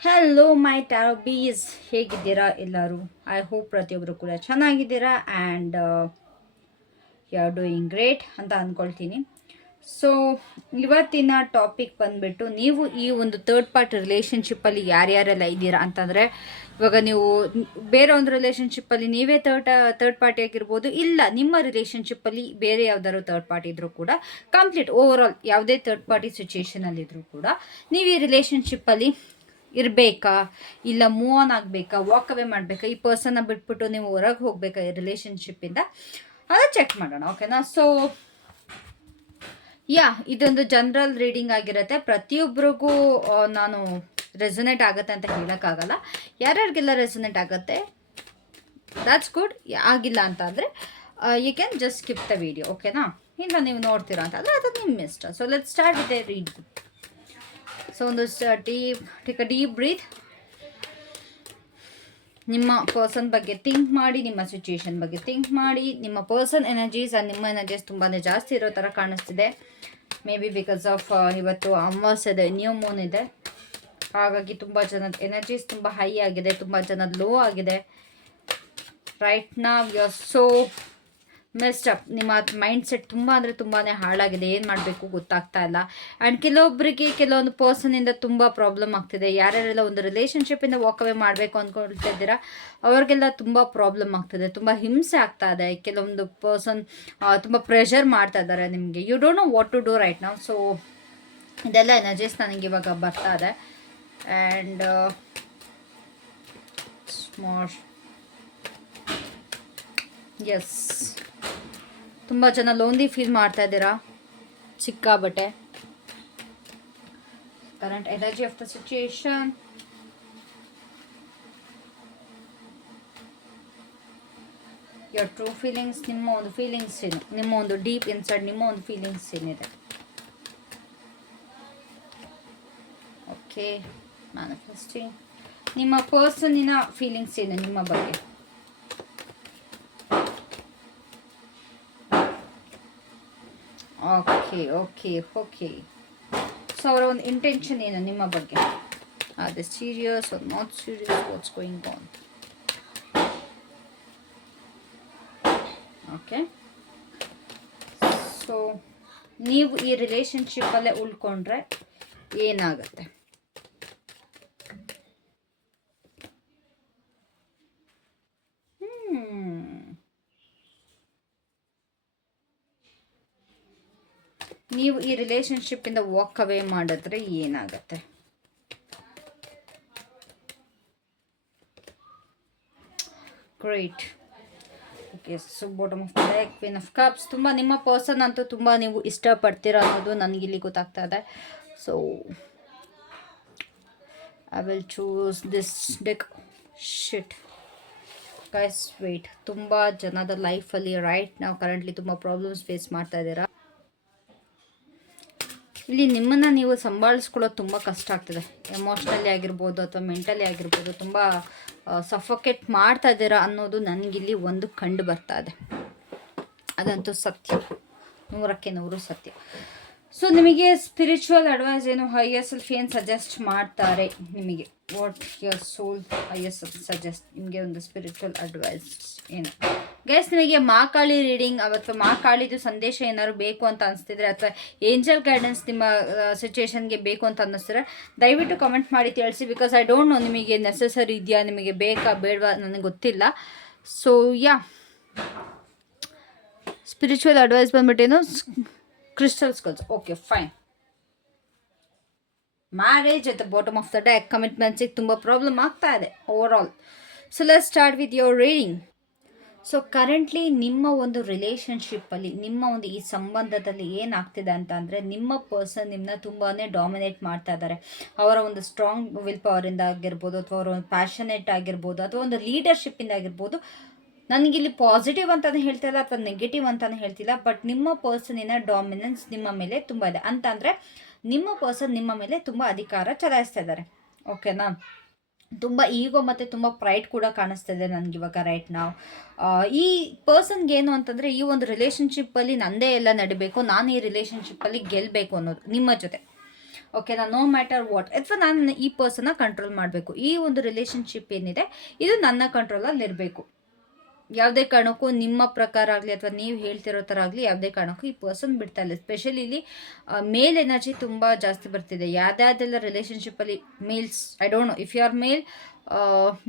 Hello my ಟ್ಯಾರೋಬೀಸ್, ಹೇಗಿದ್ದೀರಾ ಎಲ್ಲರೂ? I hope ಪ್ರತಿಯೊಬ್ಬರು ಕೂಡ ಚೆನ್ನಾಗಿದ್ದೀರಾ and you are doing great ಅಂತ ಅಂದ್ಕೊಳ್ತೀನಿ. ಸೊ ಇವತ್ತಿನ ಟಾಪಿಕ್ ಬಂದುಬಿಟ್ಟು, ನೀವು ಈ ಒಂದು ಥರ್ಡ್ ಪಾರ್ಟಿ ರಿಲೇಷನ್ಶಿಪ್ಪಲ್ಲಿ ಯಾರ್ಯಾರೆಲ್ಲ ಇದ್ದೀರಾ ಅಂತಂದರೆ, ಇವಾಗ ನೀವು ಬೇರೆ ಒಂದು ರಿಲೇಷನ್ಶಿಪ್ಪಲ್ಲಿ ನೀವೇ ಥರ್ಡ್ ಪಾರ್ಟಿ ಆಗಿರ್ಬೋದು, ಇಲ್ಲ ನಿಮ್ಮ ರಿಲೇಷನ್ಶಿಪ್ಪಲ್ಲಿ ಬೇರೆ ಯಾವ್ದಾದ್ರು ಥರ್ಡ್ ಪಾರ್ಟಿ ಇದ್ದರೂ ಕೂಡ, ಕಂಪ್ಲೀಟ್ ಓವರ್ ಆಲ್ ಯಾವುದೇ ಥರ್ಡ್ ಪಾರ್ಟಿ ಸಿಚುಯೇಷನಲ್ಲಿದ್ದರೂ ಕೂಡ ನೀವು ಈ ರಿಲೇಷನ್ಶಿಪ್ಪಲ್ಲಿ ಇರಬೇಕಾ, ಇಲ್ಲ ಮೂವ್ ಆನ್ ಆಗಬೇಕಾ, ವಾಕ್ ಅವೇ ಮಾಡಬೇಕಾ, ಈ ಪರ್ಸನ್ನ ಬಿಟ್ಬಿಟ್ಟು ನೀವು ಹೊರಗೆ ಹೋಗಬೇಕಾ ಈ ರಿಲೇಷನ್ಶಿಪ್ಪಿಂದ, ಅದು ಚೆಕ್ ಮಾಡೋಣ. ಓಕೆನಾ? ಸೊ ಇದೊಂದು ಜನರಲ್ ರೀಡಿಂಗ್ ಆಗಿರುತ್ತೆ. ಪ್ರತಿಯೊಬ್ಬರಿಗೂ ನಾನು ರೆಸೊನೇಟ್ ಆಗುತ್ತೆ ಅಂತ ಹೇಳೋಕ್ಕಾಗಲ್ಲ. ಯಾರ್ಯಾರಿಗೆಲ್ಲ ರೆಸೊನೇಟ್ ಆಗುತ್ತೆ ದ್ಯಾಟ್ಸ್ ಗುಡ್. ಆಗಿಲ್ಲ ಅಂತ ಅಂದರೆ you can just skip the video. ಓಕೆನಾ? ಇಲ್ಲ ನೀವು ನೋಡ್ತೀರಾ ಅಂತ ಅಂದರೆ ಅದು ನಿಮ್ಮ ಇಷ್ಟ. So let start with the read. So ಒಂದು ಟೇಕ್ ಅ ಡೀಪ್ ಬ್ರೀತ್. ನಿಮ್ಮ ಪರ್ಸನ್ ಬಗ್ಗೆ ಥಿಂಕ್ ಮಾಡಿ, ನಿಮ್ಮ ಸಿಚುಯೇಷನ್ ಬಗ್ಗೆ ಥಿಂಕ್ ಮಾಡಿ. ನಿಮ್ಮ ಪರ್ಸನ್ ಎನರ್ಜೀಸ್ ಆ್ಯಂಡ್ ನಿಮ್ಮ ಎನರ್ಜೀಸ್ ತುಂಬಾ ಜಾಸ್ತಿ ಇರೋ ಥರ ಕಾಣಿಸ್ತಿದೆ. ಮೇ ಬಿ ಬಿಕಾಸ್ ಆಫ್ ಇವತ್ತು ಅಮಾವಾಸ್ಯೆ ಇದೆ, ನ್ಯೂ ಮೂನ್ ಇದೆ, ಹಾಗಾಗಿ ತುಂಬ ಜನದ ಎನರ್ಜೀಸ್ ತುಂಬ ಹೈ ಆಗಿದೆ, ತುಂಬ ಜನದ ಲೋ ಆಗಿದೆ. Right now you are so messed up. ನಿಮ್ಮ ಮೈಂಡ್ ಸೆಟ್ ತುಂಬ ಅಂದರೆ ತುಂಬಾ ಹಾಳಾಗಿದೆ. ಏನು ಮಾಡಬೇಕು ಗೊತ್ತಾಗ್ತಾ ಇಲ್ಲ. ಆ್ಯಂಡ್ ಕೆಲವೊಬ್ಬರಿಗೆ ಕೆಲವೊಂದು ಪರ್ಸನಿಂದ ತುಂಬ ಪ್ರಾಬ್ಲಮ್ ಆಗ್ತಿದೆ. ಯಾರ್ಯಾರೆಲ್ಲ ಒಂದು ರಿಲೇಷನ್ಶಿಪ್ಪಿಂದ ವಾಕ್ ಅವೇ ಮಾಡಬೇಕು ಅಂದ್ಕೊಳ್ತಾ ಇದ್ದೀರಾ ಅವ್ರಿಗೆಲ್ಲ ತುಂಬ ಪ್ರಾಬ್ಲಮ್ ಆಗ್ತಿದೆ, ತುಂಬ ಹಿಂಸೆ ಆಗ್ತಾ ಇದೆ. ಕೆಲವೊಂದು ಪರ್ಸನ್ ತುಂಬ ಪ್ರೆಷರ್ ಮಾಡ್ತಾ ಇದ್ದಾರೆ ನಿಮಗೆ. You don't know what to do right now. So ಇದೆಲ್ಲ ಎನರ್ಜೀಸ್ ನನಗೆ ಇವಾಗ ಬರ್ತಾ ಇದೆ. ಆ್ಯಂಡ್ ಎಸ್, ತುಂಬ ಜನ ಲೋನ್ಲಿ ಫೀಲ್ ಮಾಡ್ತಾ ಇದ್ದೀರಾ ಸಿಕ್ಕಾಬಟ್ಟೆ. Current energy of the situation. Your true feelings. ನಿಮ್ಮ ಒಂದು ಫೀಲಿಂಗ್ಸ್ ಏನು, ನಿಮ್ಮ ಒಂದು ಡೀಪ್ ಇನ್ಸೈಡ್ ನಿಮ್ಮ ಒಂದು ಫೀಲಿಂಗ್ಸ್ ಏನಿದೆ. Okay, manifesting. ನಿಮ್ಮ ಪರ್ಸನಿನ ಫೀಲಿಂಗ್ಸ್ ಏನು ನಿಮ್ಮ ಬಗ್ಗೆ. Okay okay okay. ಸೊ ಅವರ ಒಂದು ಇಂಟೆನ್ಷನ್ ಏನು ನಿಮ್ಮ ಬಗ್ಗೆ. Are they serious or not serious? What's going on? Okay, so ನೀವು ಈ ರಿಲೇಷನ್ಶಿಪ್ಪಲ್ಲೇ ಉಳ್ಕೊಂಡ್ರೆ ಏನಾಗುತ್ತೆ? ನೀವು ಈ ರಿಲೇಷನ್ಶಿಪ್ಪಿಂದ ವಾಕ್ ಅವೇ ಮಾಡಿದ್ರೆ ಏನಾಗುತ್ತೆ? Great. Okay, so bottom of the deck, queen of cups. ತುಂಬ ನಿಮ್ಮ ಪರ್ಸನ್ ಅಂತೂ ತುಂಬ ನೀವು ಇಷ್ಟಪಡ್ತೀರ ಅನ್ನೋದು ನನಗಿಲ್ಲಿ ಗೊತ್ತಾಗ್ತಾ ಇದೆ. So I will choose this deck. Shit guys, wait. ತುಂಬ ಜನದ ಲೈಫಲ್ಲಿ ರೈಟ್ ನಾವು ಕರೆಂಟ್ಲಿ ತುಂಬ ಪ್ರಾಬ್ಲಮ್ಸ್ ಫೇಸ್ ಮಾಡ್ತಾ ಇದ್ದೀರಾ. ಇಲ್ಲಿ ನಿಮ್ಮನ್ನು ನೀವು ಸಂಭಾಳಿಸ್ಕೊಳ್ಳೋದು ತುಂಬ ಕಷ್ಟ ಆಗ್ತದೆ. ಎಮೋಷ್ನಲಿ ಆಗಿರ್ಬೋದು ಅಥವಾ ಮೆಂಟಲಿ ಆಗಿರ್ಬೋದು, ತುಂಬ ಸಫೋಕೇಟ್ ಮಾಡ್ತಾ ಇದ್ದೀರಾ ಅನ್ನೋದು ನನಗಿಲ್ಲಿ ಒಂದು ಕಂಡು ಬರ್ತಾ ಇದೆ. ಅದಂತೂ ಸತ್ಯ, 100ಕ್ಕೆ 100 ಸತ್ಯ. ಸೊ ನಿಮಗೆ ಸ್ಪಿರಿಚುವಲ್ ಅಡ್ವೈಸ್ ಏನು, ಹೈಯರ್ ಸೆಲ್ಫ್ ಏನು ಸಜೆಸ್ಟ್ ಮಾಡ್ತಾರೆ ನಿಮಗೆ? What your soul higher self suggest ನಿಮಗೆ ಒಂದು ಸ್ಪಿರಿಚುವಲ್ ಅಡ್ವೈಸ್ ಏನು? ಗೈಸ್, ನಿಮಗೆ ಮಾಕಾಳಿ ರೀಡಿಂಗ್ ಅಥವಾ ಮಾಕಾಳಿದು ಸಂದೇಶ ಏನಾದ್ರು ಬೇಕು ಅಂತ ಅನಿಸ್ತಿದ್ರೆ, ಅಥವಾ ಏಂಜಲ್ ಗೈಡೆನ್ಸ್ ನಿಮ್ಮ ಸಿಚುಯೇಷನ್ಗೆ ಬೇಕು ಅಂತ ಅನ್ನಿಸ್ತಿದ್ರೆ ದಯವಿಟ್ಟು ಕಮೆಂಟ್ ಮಾಡಿ ತಿಳಿಸಿ. ಬಿಕಾಸ್ ಐ ಡೋಂಟ್ ನೋ ನಿಮಗೆ ನೆಸೆಸರಿ ಇದೆಯಾ, ನಿಮಗೆ ಬೇಕಾ ಬೇಡವಾ ನನಗೆ ಗೊತ್ತಿಲ್ಲ. ಸೊ ಸ್ಪಿರಿಚುವಲ್ ಅಡ್ವೈಸ್ ಬಂದ್ಬಿಟ್ಟೇನು, crystal skulls. Okay, fine. Marriage at the bottom of the deck. ಕಮಿಟ್ಮೆಂಟ್ಸಿಗೆ ತುಂಬ ಪ್ರಾಬ್ಲಮ್ ಆಗ್ತಾ ಇದೆ over all. So let's start with your reading. So currently ನಿಮ್ಮ ಒಂದು ರಿಲೇಷನ್ಶಿಪ್ಪಲ್ಲಿ, ನಿಮ್ಮ ಒಂದು ಈ ಸಂಬಂಧದಲ್ಲಿ ಏನಾಗ್ತಿದೆ ಅಂತ ಅಂದರೆ, ನಿಮ್ಮ ಪರ್ಸನ್ ನಿಮ್ಮನ್ನ ತುಂಬಾ ಡಾಮಿನೇಟ್ ಮಾಡ್ತಾ ಇದ್ದಾರೆ. ಅವರ ಒಂದು ಸ್ಟ್ರಾಂಗ್ ವಿಲ್ ಪವರಿಂದ ಆಗಿರ್ಬೋದು, ಅಥವಾ ಅವರ ಒಂದು ಪ್ಯಾಷನೇಟ್ ಆಗಿರ್ಬೋದು, ಅಥವಾ ಒಂದು ಲೀಡರ್ಶಿಪ್ಪಿಂದ ಆಗಿರ್ಬೋದು. ನನಗಿಲ್ಲಿ ಪಾಸಿಟಿವ್ ಅಂತಲೇ ಹೇಳ್ತಿಲ್ಲ ಅಥವಾ ನೆಗೆಟಿವ್ ಅಂತಲೇ ಹೇಳ್ತಿಲ್ಲ, ಬಟ್ ನಿಮ್ಮ ಪರ್ಸನಿನ ಡಾಮಿನೆನ್ಸ್ ನಿಮ್ಮ ಮೇಲೆ ತುಂಬ ಇದೆ. ಅಂತ ಅಂದರೆ ನಿಮ್ಮ ಪರ್ಸನ್ ನಿಮ್ಮ ಮೇಲೆ ತುಂಬ ಅಧಿಕಾರ ಚಲಾಯಿಸ್ತಾ ಇದ್ದಾರೆ. ಓಕೆನಾ? ತುಂಬ ಈಗೋ ಮತ್ತು ತುಂಬ ಪ್ರೈಡ್ ಕೂಡ ಕಾಣಿಸ್ತಿದೆ ನನಗಿವಾಗ ರೈಟ್ ನಾವು. ಈ ಪರ್ಸನ್ಗೆ ಏನು ಅಂತಂದರೆ, ಈ ಒಂದು ರಿಲೇಷನ್ಶಿಪ್ಪಲ್ಲಿ ನಂದೇ ಎಲ್ಲ ನಡಿಬೇಕು, ನಾನು ಈ ರಿಲೇಷನ್ಶಿಪ್ಪಲ್ಲಿ ಗೆಲ್ಲಬೇಕು ಅನ್ನೋದು ನಿಮ್ಮ ಜೊತೆ. ಓಕೆನಾ, ನೋ ಮ್ಯಾಟರ್ ವಾಟ್, ಅಥವಾ ನಾನು ಈ ಪರ್ಸನ್ನ ಕಂಟ್ರೋಲ್ ಮಾಡಬೇಕು, ಈ ಒಂದು ರಿಲೇಷನ್ಶಿಪ್ ಏನಿದೆ ಇದು ನನ್ನ ಕಂಟ್ರೋಲಲ್ಲಿ ಇರಬೇಕು. ಯಾವುದೇ ಕಾರಣಕ್ಕೂ ನಿಮ್ಮ ಪ್ರಕಾರ ಆಗಲಿ ಅಥವಾ ನೀವು ಹೇಳ್ತಿರೋ ಥರ ಆಗಲಿ ಯಾವುದೇ ಕಾರಣಕ್ಕೂ ಈ ಪರ್ಸನ್ ಬಿಡ್ತಾ ಇಲ್ಲ. ಸ್ಪೆಷಲಿ ಇಲ್ಲಿ ಮೇಲ್ ಎನರ್ಜಿ ತುಂಬ ಜಾಸ್ತಿ ಬರ್ತಿದೆ. ಯಾವುದಾದೆಲ್ಲ ರಿಲೇಷನ್ಶಿಪ್ಪಲ್ಲಿ males, I don't know if you are male,